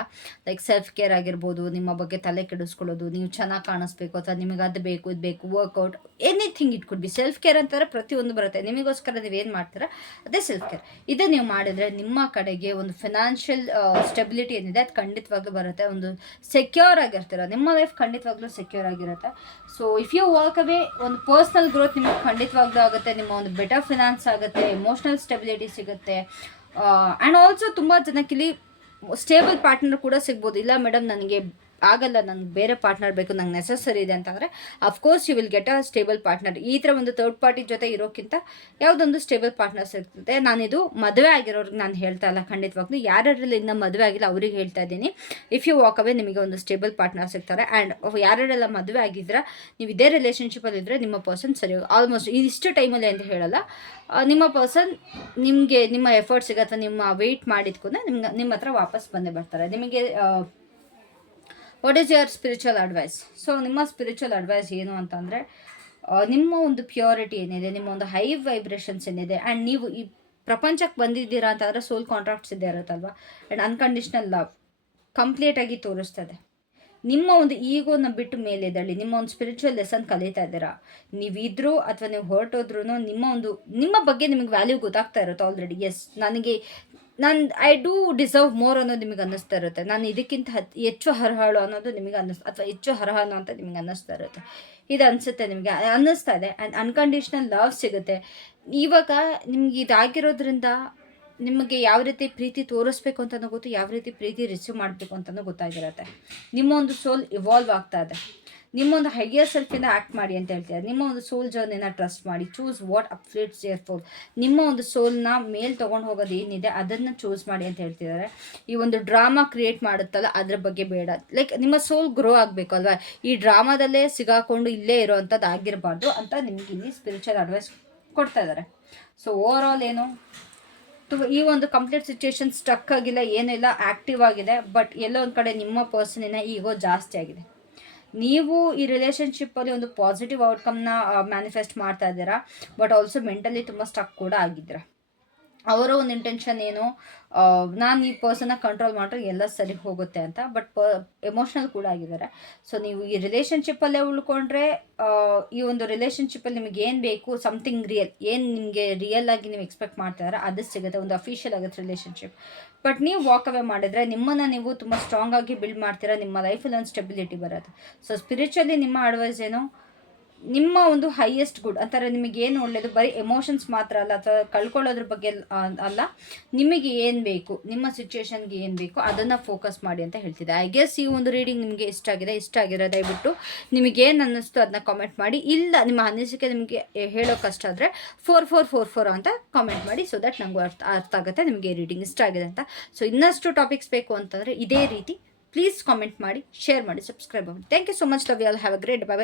ಲೈಕ್ ಸೆಲ್ಫ್ ಕೇರ್ ಆಗಿರ್ಬೋದು, ನಿಮ್ಮ ಬಗ್ಗೆ ತಲೆ ಕೆಡಿಸ್ಕೊಳ್ಳೋದು, ನೀವು ಚೆನ್ನಾಗಿ ಕಾಣಿಸ್ಬೇಕು ಅಥವಾ ನಿಮಗೆ ಅದು ಬೇಕು ಇದು ಬೇಕು, workout, anything it could be. Self care ಅಂತಾರೆ ಪ್ರತಿಯೊಂದು ಬರುತ್ತೆ. ನಿಮಗೋಸ್ಕರ ನೀವು ಏನು ಮಾಡ್ತೀರಾ ಅದೇ ಸೆಲ್ಫ್ ಕೇರ್. ಇದೇ ನೀವು ಮಾಡಿದರೆ ನಿಮ್ಮ ಕಡೆಗೆ ಒಂದು ಫಿನಾನ್ಷಿಯಲ್ ಸ್ಟೆಬಿಲಿಟಿ ಏನಿದೆ ಅದು ಖಂಡಿತವಾಗ್ಲೂ ಬರುತ್ತೆ. ಒಂದು ಸೆಕ್ಯೂರ್ ಆಗಿರ್ತೀರ, ನಿಮ್ಮ ಲೈಫ್ ಖಂಡಿತವಾಗ್ಲೂ ಸೆಕ್ಯೂರ್ ಆಗಿರುತ್ತೆ. So if you walk away, ಒಂದು ಪರ್ಸ್ನಲ್ ಗ್ರೋತ್ ನಿಮಗೆ ಖಂಡಿತವಾಗ್ಲೂ ಆಗುತ್ತೆ, ನಿಮ್ಮ ಒಂದು ಬೆಟರ್ ಫಿನಾನ್ಸ್ ಆಗುತ್ತೆ, ಎಮೋಷ್ನಲ್ ಸ್ಟೆಬಿಲಿಟಿ ಸಿಗುತ್ತೆ. ಆ್ಯಂಡ್ ಆಲ್ಸೋ ತುಂಬ ಜನಕ್ಕಿಲ್ಲಿ ಸ್ಟೇಬಲ್ ಪಾರ್ಟ್ನರ್ ಕೂಡ ಸಿಗ್ಬೋದು. ಇಲ್ಲ ಮೇಡಮ್ ನನಗೆ ಆಗಲ್ಲ, ನನಗೆ ಬೇರೆ ಪಾರ್ಟ್ನರ್ ಬೇಕು, ನಂಗೆ ನೆಸಸರಿ ಇದೆ ಅಂತಂದರೆ of course you will get a stable partner. ಈ ಥರ ಒಂದು ಥರ್ಡ್ ಪಾರ್ಟಿ ಜೊತೆ ಇರೋಕ್ಕಿಂತ ಯಾವುದೊಂದು ಸ್ಟೇಬಲ್ ಪಾರ್ಟ್ನರ್ ಸಿಗ್ತದೆ. ನಾನಿದು ಮದುವೆ ಆಗಿರೋರಿಗೆ ನಾನು ಹೇಳ್ತಾ ಇಲ್ಲ, ಖಂಡಿತವಾಗ್ಲೂ ಯಾರ್ಯಾರಲ್ಲಿ ಇನ್ನೂ ಮದುವೆ ಆಗಿಲ್ಲ ಅವ್ರಿಗೆ ಹೇಳ್ತಾ ಇದ್ದೀನಿ. ಇಫ್ ಯು ವಾಕ್ ಅವೇ ನಿಮಗೆ ಒಂದು ಸ್ಟೇಬಲ್ ಪಾರ್ಟ್ನರ್ ಸಿಗ್ತಾರೆ. ಆ್ಯಂಡ್ ಯಾರ್ಯಾರೆಲ್ಲ ಮದುವೆ ಆಗಿದ್ರೆ ನೀವು ಇದೇ ರಿಲೇಷನ್ಶಿಪ್ಪಲ್ಲಿದ್ದರೆ ನಿಮ್ಮ ಪರ್ಸನ್ ಸರಿ ಆಲ್ಮೋಸ್ಟ್ ಇಷ್ಟು ಟೈಮಲ್ಲಿ ಅಂತ ಹೇಳಲ್ಲ, ನಿಮ್ಮ ಪರ್ಸನ್ ನಿಮಗೆ ನಿಮ್ಮ ಎಫರ್ಟ್ಸಿಗೆ ಅಥವಾ ನಿಮ್ಮ ವೆಯ್ಟ್ ಮಾಡಿದ್ಕೂ ನಿಮ್ಮ ಹತ್ರ ವಾಪಸ್ ಬಂದೇ ಬರ್ತಾರೆ. ನಿಮಗೆ what is your spiritual advice? So ನಿಮ್ಮ ಸ್ಪಿರಿಚುವಲ್ ಅಡ್ವೈಸ್ ಏನು ಅಂತಂದರೆ, ನಿಮ್ಮ ಒಂದು ಪ್ಯೂರಿಟಿ ಏನಿದೆ, ನಿಮ್ಮ ಒಂದು ಹೈ ವೈಬ್ರೇಷನ್ಸ್ ಏನಿದೆ, ಆ್ಯಂಡ್ ನೀವು ಈ ಪ್ರಪಂಚಕ್ಕೆ ಬಂದಿದ್ದೀರಾ ಅಂತಂದರೆ ಸೋಲ್ ಕಾಂಟ್ರಾಕ್ಟ್ಸ್ ಇದ್ದೇ ಇರುತ್ತಲ್ವ, ಆ್ಯಂಡ್ ಅನ್ಕಂಡೀಷ್ನಲ್ ಲವ್ ಕಂಪ್ಲೀಟಾಗಿ ತೋರಿಸ್ತದೆ. ನಿಮ್ಮ ಒಂದು ಈಗೋನ ಬಿಟ್ಟು ಮೇಲೆದಳಿ ನಿಮ್ಮ ಒಂದು ಸ್ಪಿರಿಚುವಲ್ ಲೆಸನ್ ಕಲಿತಾ ಇದ್ದೀರಾ. ನೀವಿದ್ರೂ ಅಥವಾ ನೀವು ಹೊರಟೋದ್ರೂ ನಿಮ್ಮ ಬಗ್ಗೆ ನಿಮಗೆ ವ್ಯಾಲ್ಯೂ ಗೊತ್ತಾಗ್ತಾ ಇರುತ್ತೆ already. Yes, I do deserve more ಅನ್ನೋದು ನಿಮಗೆ ಅನ್ನಿಸ್ತಾ ಇರುತ್ತೆ. ನಾನು ಇದಕ್ಕಿಂತ ಹೆಚ್ಚು ಅರ್ಹಳು ಅನ್ನೋದು ನಿಮಗೆ ಅಥವಾ ಹೆಚ್ಚು ಅರ್ಹನು ಅಂತ ನಿಮಗೆ ಅನ್ನಿಸ್ತಾ ಇರುತ್ತೆ. ಇದು ಅನಿಸುತ್ತೆ, ನಿಮಗೆ ಅನ್ನಿಸ್ತಾ ಇದೆ. ಆ್ಯಂಡ್ ಅನ್ಕಂಡೀಷ್ನಲ್ ಲವ್ ಸಿಗುತ್ತೆ. ಇವಾಗ ನಿಮ್ಗೆ ಇದಾಗಿರೋದ್ರಿಂದ ನಿಮಗೆ ಯಾವ ರೀತಿ ಪ್ರೀತಿ ತೋರಿಸ್ಬೇಕು ಅಂತಲೂ ಗೊತ್ತು, ಯಾವ ರೀತಿ ಪ್ರೀತಿ ರಿಸೀವ್ ಮಾಡಬೇಕು ಅಂತಲೂ ಗೊತ್ತಾಗಿರುತ್ತೆ. ನಿಮ್ಮ ಒಂದು ಸೋಲ್ ಇವಾಲ್ವ್ ಆಗ್ತಾ ಇದೆ. ನಿಮ್ಮೊಂದು ಹೈಯರ್ ಸೆಲ್ಫಿಂದ ಆ್ಯಕ್ಟ್ ಮಾಡಿ ಅಂತ ಹೇಳ್ತಿದ್ದಾರೆ. ನಿಮ್ಮ ಒಂದು ಸೋಲ್ ಜರ್ನಿನ ಟ್ರಸ್ಟ್ ಮಾಡಿ, choose what uplifts your soul. ನಿಮ್ಮ ಒಂದು ಸೋಲ್ನ ಮೇಲೆ ತೊಗೊಂಡು ಹೋಗೋದು ಏನಿದೆ ಅದನ್ನು ಚೂಸ್ ಮಾಡಿ ಅಂತ ಹೇಳ್ತಿದ್ದಾರೆ. ಈ ಒಂದು ಡ್ರಾಮಾ ಕ್ರಿಯೇಟ್ ಮಾಡುತ್ತಲ್ಲ ಅದ್ರ ಬಗ್ಗೆ ಬೇಡ. ಲೈಕ್ ನಿಮ್ಮ ಸೋಲ್ ಗ್ರೋ ಆಗಬೇಕು ಅಲ್ವಾ, ಈ ಡ್ರಾಮಾದಲ್ಲೇ ಸಿಗಾಕೊಂಡು ಇಲ್ಲೇ ಇರೋವಂಥದ್ದು ಆಗಿರಬಾರ್ದು ಅಂತ ನಿಮ್ಗೆ ಇಲ್ಲಿ ಸ್ಪಿರಿಚುವಲ್ ಅಡ್ವೈಸ್ ಕೊಡ್ತಾ ಇದ್ದಾರೆ. ಸೊ ಓವರ್ ಆಲ್ ಏನು, ಈ ಒಂದು ಕಂಪ್ಲೀಟ್ ಸಿಚುವೇಶನ್ ಸ್ಟಕ್ ಆಗಿಲ್ಲ, ಏನಿಲ್ಲ, ಆ್ಯಕ್ಟಿವ್ ಆಗಿದೆ. ಬಟ್ ಎಲ್ಲೋ ಒಂದು ಕಡೆ ನಿಮ್ಮ ಪರ್ಸನಿನ ಈಗೋ ಜಾಸ್ತಿ ಆಗಿದೆ. ನೀವು ಈ ರಿಲೇಷನ್ಶಿಪ್ಪಲ್ಲಿ ಒಂದು ಪಾಸಿಟಿವ್ ಔಟ್ಕಮ್ನ ಮ್ಯಾನಿಫೆಸ್ಟ್ ಮಾಡ್ತಾ ಇದ್ದೀರಾ, ಬಟ್ ಆಲ್ಸೋ ಮೆಂಟಲಿ ತುಂಬ ಸ್ಟಕ್ ಕೂಡ ಆಗಿದ್ದೀರಾ. ಅವರ ಒಂದು ಇಂಟೆನ್ಷನ್ ಏನು, ನಾನು ಈ ಪರ್ಸನ್ನ ಕಂಟ್ರೋಲ್ ಮಾಡಿದ್ರೆ ಎಲ್ಲ ಸರಿ ಹೋಗುತ್ತೆ ಅಂತ. ಬಟ್ ಎಮೋಷ್ನಲ್ ಕೂಡ ಆಗಿದ್ದಾರೆ. ಸೊ ನೀವು ಈ ರಿಲೇಷನ್ಶಿಪ್ಪಲ್ಲೇ ಉಳ್ಕೊಂಡ್ರೆ ಈ ಒಂದು ರಿಲೇಷನ್ಶಿಪ್ಪಲ್ಲಿ ನಿಮಗೆ ಏನು ಬೇಕು, ಸಮಥಿಂಗ್ ರಿಯಲ್, ಏನು ನಿಮಗೆ ರಿಯಲ್ ಆಗಿ ನೀವು ಎಕ್ಸ್ಪೆಕ್ಟ್ ಮಾಡ್ತಾಯಿದ್ರೆ ಅದು ಸಿಗುತ್ತೆ, ಒಂದು ಅಫಿಷಿಯಲ್ ಆಗುತ್ತೆ ರಿಲೇಷನ್ಶಿಪ್. ಬಟ್ ನೀವು ವಾಕ್ ಅವೇ ಮಾಡಿದರೆ ನಿಮ್ಮನ್ನು ನೀವು ತುಂಬ ಸ್ಟ್ರಾಂಗ್ ಆಗಿ ಬಿಲ್ಡ್ ಮಾಡ್ತೀರಾ, ನಿಮ್ಮ ಲೈಫಲ್ಲಿ ಒಂದು ಸ್ಟೆಬಿಲಿಟಿ ಬರುತ್ತೆ. ಸೊ ಸ್ಪಿರಿಚುವಲಿ ನಿಮ್ಮ ಅಡ್ವೈಸ್ ಏನು, ನಿಮ್ಮ ಒಂದು ಹೈಯೆಸ್ಟ್ ಗುಡ್ ಅಂತಾರೆ. ನಿಮಗೇನು ಒಳ್ಳೆಯದು, ಬರೀ ಎಮೋಷನ್ಸ್ ಮಾತ್ರ ಅಲ್ಲ ಅಥವಾ ಕಳ್ಕೊಳ್ಳೋದ್ರ ಬಗ್ಗೆ ಅಲ್ಲ, ನಿಮಗೆ ಏನು ಬೇಕು, ನಿಮ್ಮ ಸಿಚುವೇಶನ್ಗೆ ಏನು ಬೇಕು ಅದನ್ನು ಫೋಕಸ್ ಮಾಡಿ ಅಂತ ಹೇಳ್ತಿದ್ದೆ. ಐ ಗೆಸ್ ಈ ಒಂದು ರೀಡಿಂಗ್ ನಿಮಗೆ ಇಷ್ಟ ಆಗಿದೆ ದಯವಿಟ್ಟು ನಿಮಗೇನು ಅನ್ನಿಸ್ತು ಅದನ್ನ ಕಾಮೆಂಟ್ ಮಾಡಿ. ಇಲ್ಲ ನಿಮ್ಮ ಅನಿಸಿಕೆ ನಿಮಗೆ ಹೇಳೋ ಕಷ್ಟ ಆದರೆ 4444 ಅಂತ ಕಾಮೆಂಟ್ ಮಾಡಿ, ಸೊ ದಟ್ ನನಗೂ ಅರ್ಥ ಆಗುತ್ತೆ ನಿಮಗೆ ರೀಡಿಂಗ್ ಇಷ್ಟ ಆಗಿದೆ ಅಂತ. ಸೊ ಇನ್ನಷ್ಟು ಟಾಪಿಕ್ಸ್ ಬೇಕು ಅಂತಂದರೆ ಇದೇ ರೀತಿ ಪ್ಲೀಸ್ ಕಾಮೆಂಟ್ ಮಾಡಿ, ಶೇರ್ ಮಾಡಿ, ಸಬ್ಸ್ಕ್ರೈಬ್ ಮಾಡಿ. Thank you so much. Love you all. Have a great by.